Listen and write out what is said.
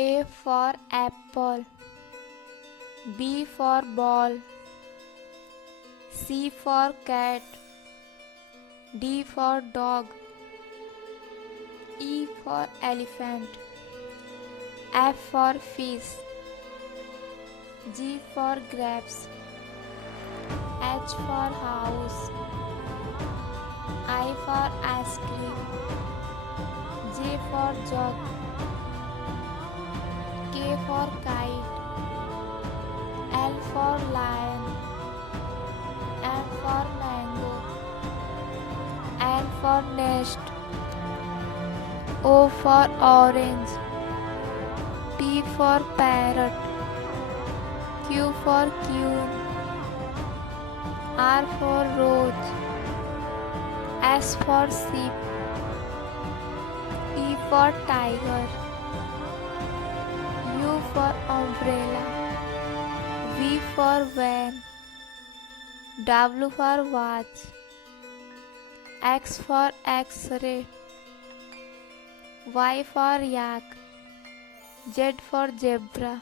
A for apple, B for ball, C for cat, D for dog, E for elephant, F for fish, G for grapes, H for house, I for ice cream, J for jug, K for kite, L for lion, M for mango, N for nest, O for orange, P for parrot, Q for queen, R for rose, S for sheep, T for tiger, U for umbrella, V for van, W for watch, X for X-ray, Y for yak, Z for zebra.